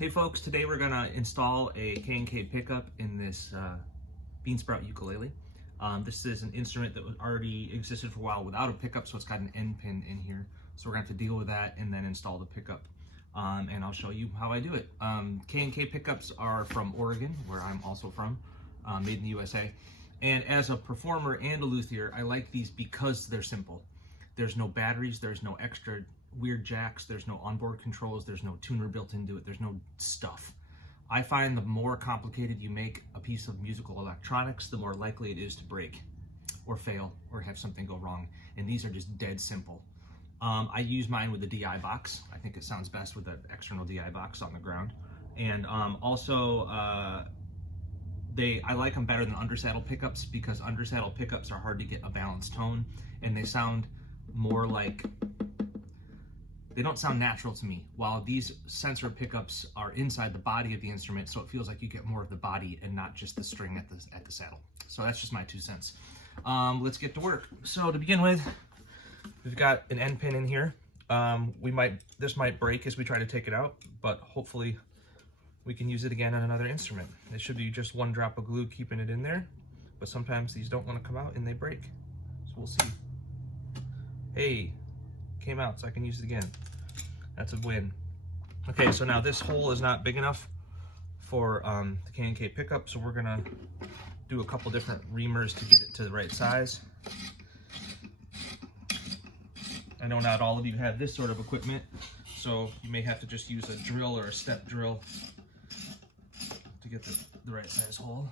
Hey folks, today we're gonna install a K&K pickup in this Beansprout ukulele. This is an instrument that already existed for a while without a pickup, so it's got an end pin in here. So we're gonna have to deal with that and then install the pickup. And I'll show you how I do it. K&K pickups are from Oregon, where I'm also from, made in the USA. And as a performer and a luthier, I like these because they're simple. There's no batteries, there's no extra weird jacks, there's no onboard controls, there's no tuner built into it, there's no stuff. I find the more complicated you make a piece of musical electronics, the more likely it is to break or fail or have something go wrong. And these are just dead simple. I use mine with the DI box. I think it sounds best with an external DI box on the ground. And also, I like them better than undersaddle pickups because undersaddle pickups are hard to get a balanced tone and they sound more like, they don't sound natural to me, while these sensor pickups are inside the body of the instrument, so it feels like you get more of the body and not just the string at the saddle. So that's just my 2 cents. Let's get to work. So to begin with, we've got an end pin in here. This might break as we try to take it out, but hopefully we can use it again on another instrument. It should be just 1 drop of glue keeping it in there, but sometimes these don't want to come out and they break. So we'll see. Hey, came out, so I can use it again. That's a win. Okay, so now this hole is not big enough for the K&K pickup, so we're gonna do a couple different reamers to get it to the right size. I know not all of you have this sort of equipment, so you may have to just use a drill or a step drill to get the right size hole.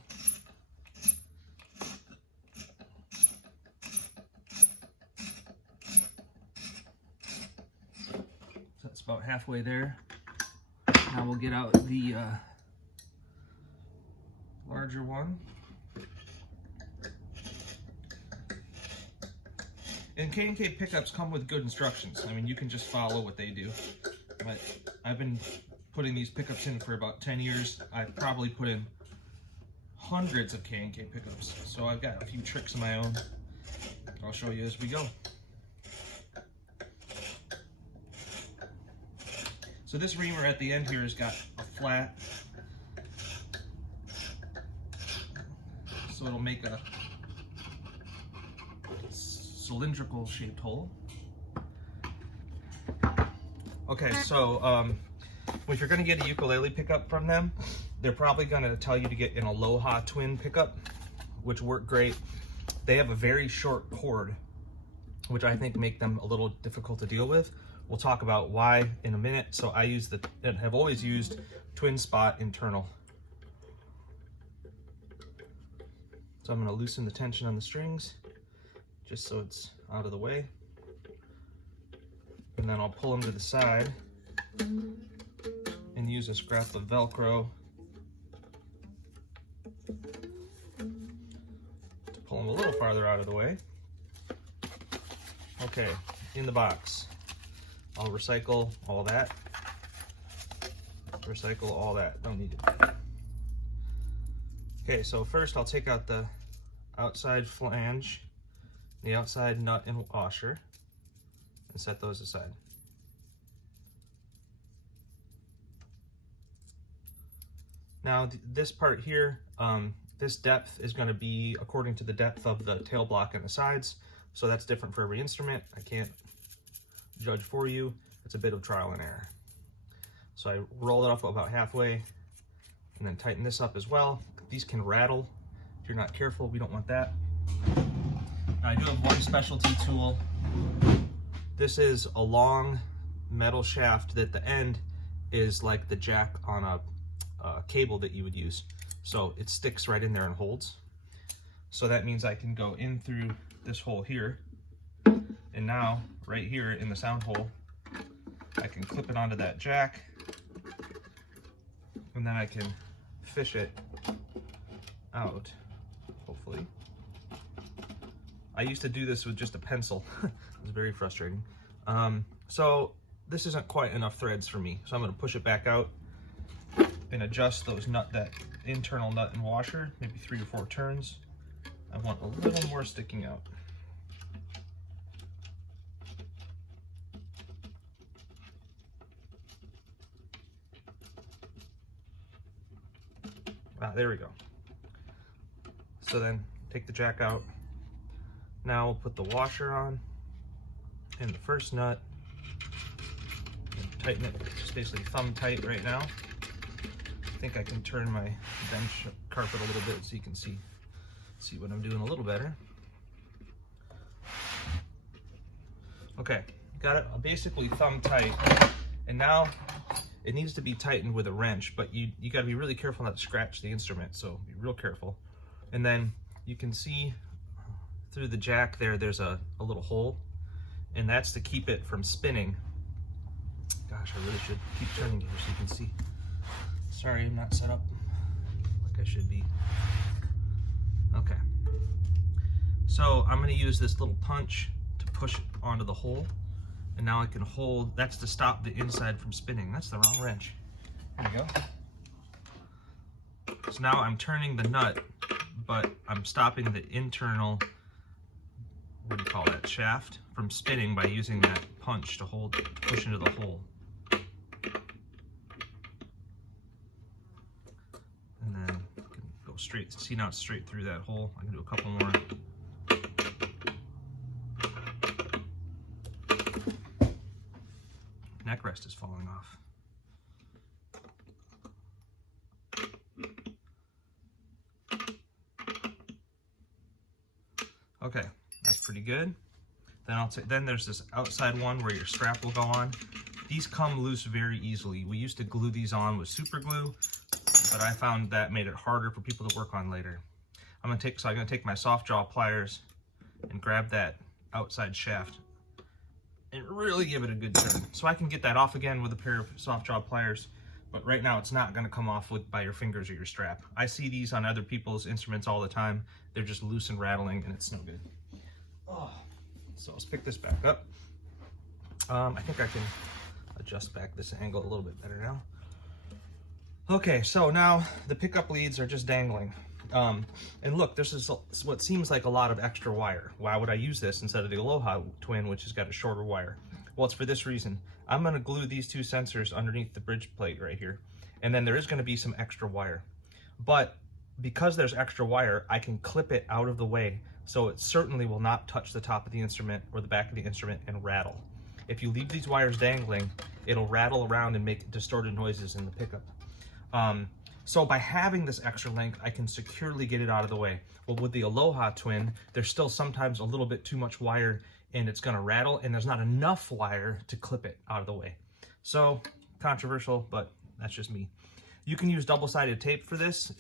That's about halfway there. Now we'll get out the larger one. And K&K pickups come with good instructions. I mean, you can just follow what they do. But I've been putting these pickups in for about 10 years. I've probably put in hundreds of K&K pickups. So I've got a few tricks of my own. I'll show you as we go. So this reamer at the end here has got a flat, so it'll make a cylindrical shaped hole. Okay, so if you're gonna get a ukulele pickup from them, they're probably gonna tell you to get an Aloha twin pickup, which work great. They have a very short cord, which I think make them a little difficult to deal with. We'll talk about why in a minute. So I use and have always used twin spot internal. So I'm going to loosen the tension on the strings just so it's out of the way. And then I'll pull them to the side and use a scrap of Velcro to pull them a little farther out of the way. Okay, in the box. I'll recycle all that. Recycle all that, don't need it. Okay, so first I'll take out the outside flange, the outside nut and washer, and set those aside. Now this part here, this depth is going to be according to the depth of the tail block and the sides, so that's different for every instrument. I can't judge for you. It's a bit of trial and error. So I roll it off about halfway and then tighten this up as well. These can rattle if you're not careful. We don't want that. I do have one specialty tool. This is a long metal shaft that the end is like the jack on a cable that you would use. So it sticks right in there and holds. So that means I can go in through this hole here. And now, right here in the sound hole, I can clip it onto that jack, and then I can fish it out, hopefully. I used to do this with just a pencil. It was very frustrating. So this isn't quite enough threads for me, so I'm going to push it back out and adjust that internal nut and washer, maybe 3 or 4 turns. I want a little more sticking out. There we go. So then take the jack out. Now we'll put the washer on and the first nut and tighten it. Just basically thumb tight right now. I think I can turn my bench carpet a little bit so you can see what I'm doing a little better. Okay, got it basically thumb tight, and now it needs to be tightened with a wrench, but you got to be really careful not to scratch the instrument, so be real careful. And then you can see through the jack there's a little hole, and that's to keep it from spinning. Gosh, I really should keep turning here so you can see. Sorry, I'm not set up like I should be. Okay, so I'm going to use this little punch to push onto the hole, and now I can hold. That's to stop the inside from spinning. That's the wrong wrench. There you go. So now I'm turning the nut, but I'm stopping the internal, what do you call that, shaft from spinning by using that punch to hold, push into the hole. And then I can go straight. See, now it's straight through that hole. I can do a couple more. Neck rest is falling off. Okay, that's pretty good. Then there's this outside one where your strap will go on. These come loose very easily. We used to glue these on with super glue, but I found that made it harder for people to work on later. I'm gonna take my soft jaw pliers and grab that outside shaft and really give it a good turn. So I can get that off again with a pair of soft jaw pliers, but right now it's not gonna come off by your fingers or your strap. I see these on other people's instruments all the time. They're just loose and rattling, and it's no good. Oh, so let's pick this back up. I think I can adjust back this angle a little bit better now. Okay, so now the pickup leads are just dangling. And look, this is what seems like a lot of extra wire. Why would I use this instead of the Aloha Twin, which has got a shorter wire? Well, it's for this reason. I'm gonna glue these two sensors underneath the bridge plate right here, and then there is gonna be some extra wire. But because there's extra wire, I can clip it out of the way, so it certainly will not touch the top of the instrument or the back of the instrument and rattle. If you leave these wires dangling, it'll rattle around and make distorted noises in the pickup. So by having this extra length, I can securely get it out of the way. Well, with the Aloha Twin, there's still sometimes a little bit too much wire and it's gonna rattle, and there's not enough wire to clip it out of the way. So, controversial, but that's just me. You can use double-sided tape for this.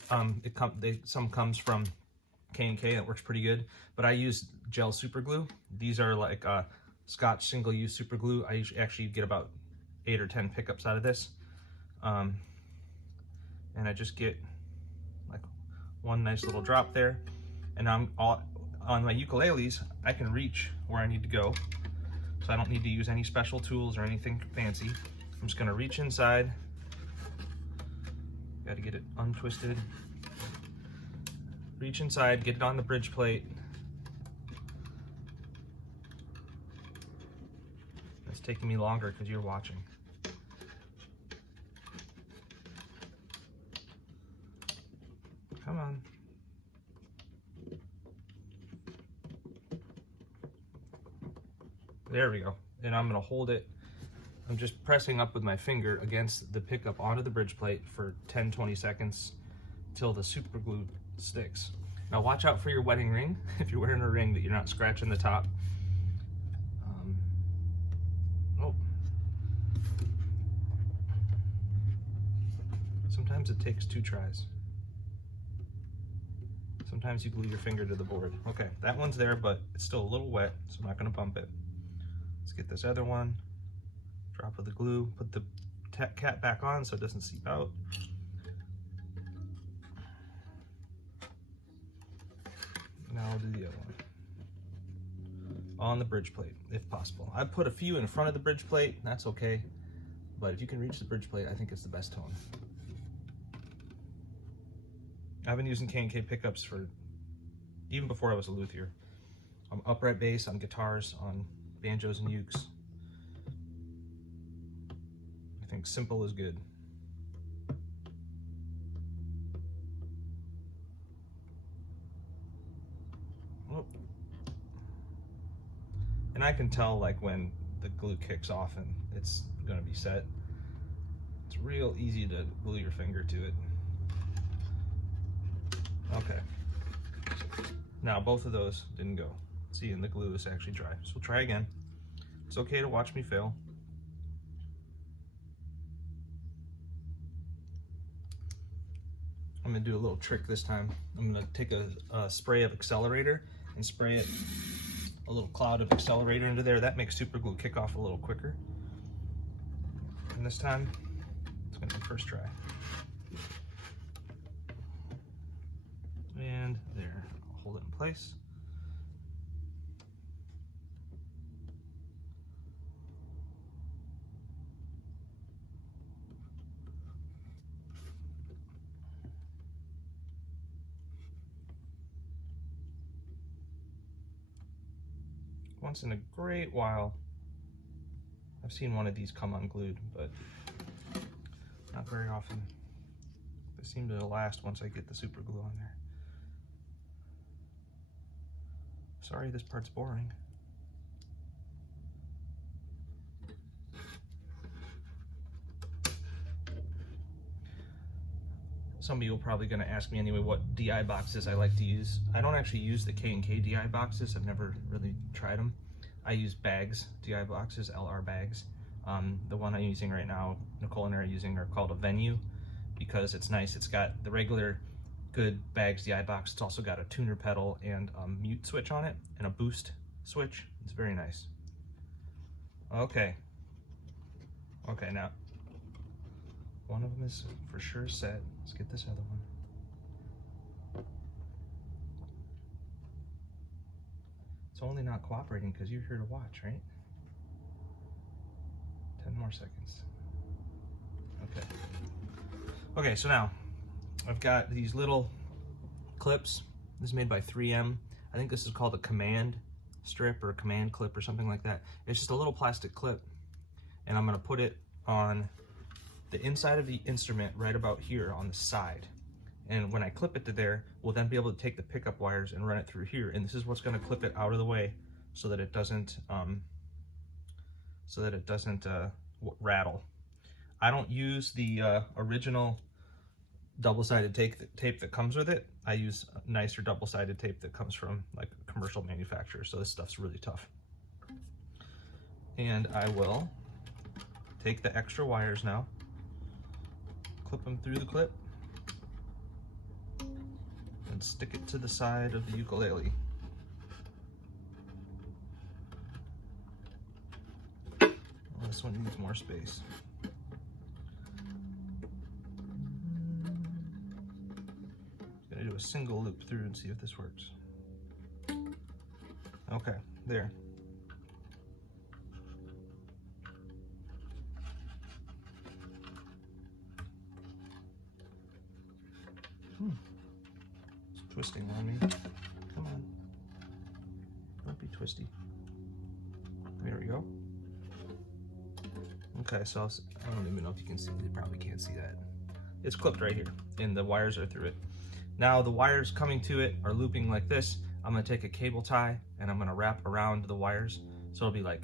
Some comes from K&K, that works pretty good, but I use gel super glue. These are like Scotch single-use super glue. I actually get about 8 or 10 pickups out of this. And I just get like one nice little drop there, and on my ukuleles I can reach where I need to go, so I don't need to use any special tools or anything fancy. I'm just gonna reach inside, got to get it untwisted, reach inside, get it on the bridge plate. It's taking me longer because you're watching. Come on. There we go. And I'm gonna hold it. I'm just pressing up with my finger against the pickup onto the bridge plate for 10-20 seconds till the super glue sticks. Now watch out for your wedding ring. If you're wearing a ring, that you're not scratching the top. Oh. Sometimes it takes 2 tries. Sometimes you glue your finger to the board. Okay, that one's there, but it's still a little wet, so I'm not gonna bump it. Let's get this other one. Drop of the glue, put the cap back on so it doesn't seep out. Now I'll do the other one. On the bridge plate, if possible. I put a few in front of the bridge plate, that's okay. But if you can reach the bridge plate, I think it's the best tone. I've been using K&K pickups for even before I was a luthier. On upright bass, on guitars, on banjos and ukes. I think simple is good. I can tell like when the glue kicks off and it's gonna be set. It's real easy to glue your finger to it. Okay. Now both of those didn't go. See, and the glue is actually dry. So we'll try again. It's okay to watch me fail. I'm gonna do a little trick this time. I'm gonna take a spray of accelerator and spray it, a little cloud of accelerator into there. That makes super glue kick off a little quicker. And this time, it's gonna be first try. And there, I'll hold it in place. Once in a great while, I've seen one of these come unglued, but not very often. They seem to last once I get the super glue on there. Sorry, this part's boring. Some of you are probably going to ask me anyway what DI boxes I like to use. I don't actually use the K&K DI boxes. I've never really tried them. I use bags, DI boxes, LR bags. The one I'm using right now, Nicole and I are using, are called a Venue because it's nice. It's got the regular good bags DI box. It's also got a tuner pedal and a mute switch on it and a boost switch. It's very nice. Okay. Okay, now one of them is for sure set. Let's get this other one. It's only not cooperating because you're here to watch, right? 10 more seconds. Okay. Okay, so now I've got these little clips. This is made by 3M. I think this is called a command strip or a command clip or something like that. It's just a little plastic clip, and I'm gonna put it on the inside of the instrument right about here on the side. And when I clip it to there, we'll then be able to take the pickup wires and run it through here. And this is what's gonna clip it out of the way so that it doesn't rattle. I don't use the original double-sided tape that comes with it. I use nicer double-sided tape that comes from like a commercial manufacturer. So this stuff's really tough. And I will take the extra wires now, clip them through the clip, and stick it to the side of the ukulele. Well, this one needs more space. Gonna do a single loop through and see if this works. Okay, there. It's twisting on me. Come on. Don't be twisty. There we go. Okay, so I don't even know if you can see. You probably can't see that. It's clipped right here, and the wires are through it. Now the wires coming to it are looping like this. I'm gonna take a cable tie and I'm gonna wrap around the wires. So it'll be like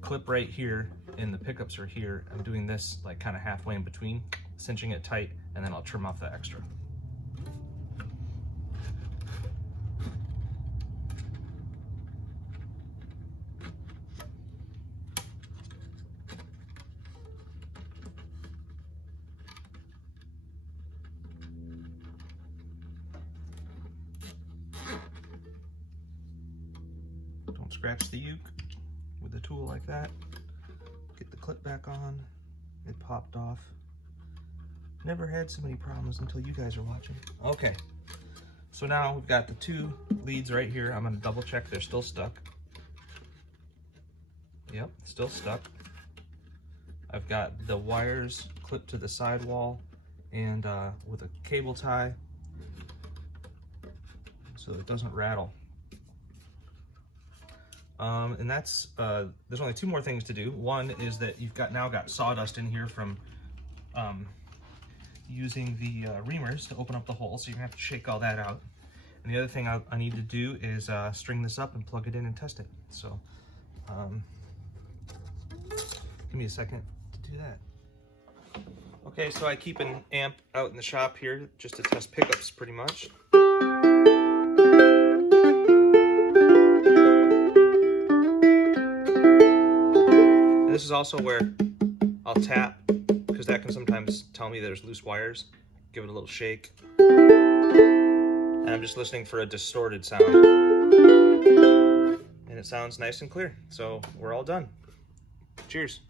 clip right here and the pickups are here. I'm doing this like kind of halfway in between, cinching it tight, and then I'll trim off the extra. Don't scratch the uke with a tool like that. Get the clip back on. It popped off. Never had so many problems until you guys are watching. Okay, so now we've got the two leads right here. I'm gonna double check they're still stuck. Yep, still stuck. I've got the wires clipped to the sidewall and with a cable tie so it doesn't rattle. And that's, there's only two more things to do. One is that you've now got sawdust in here from using the reamers to open up the hole, so you're gonna have to shake all that out. And the other thing I need to do is string this up and plug it in and test it. So Give me a second to do that. Okay, so I keep an amp out in the shop here just to test pickups pretty much. And this is also where I'll tap, because that can sometimes tell me there's loose wires. Give it a little shake. And I'm just listening for a distorted sound. And it sounds nice and clear. So we're all done. Cheers.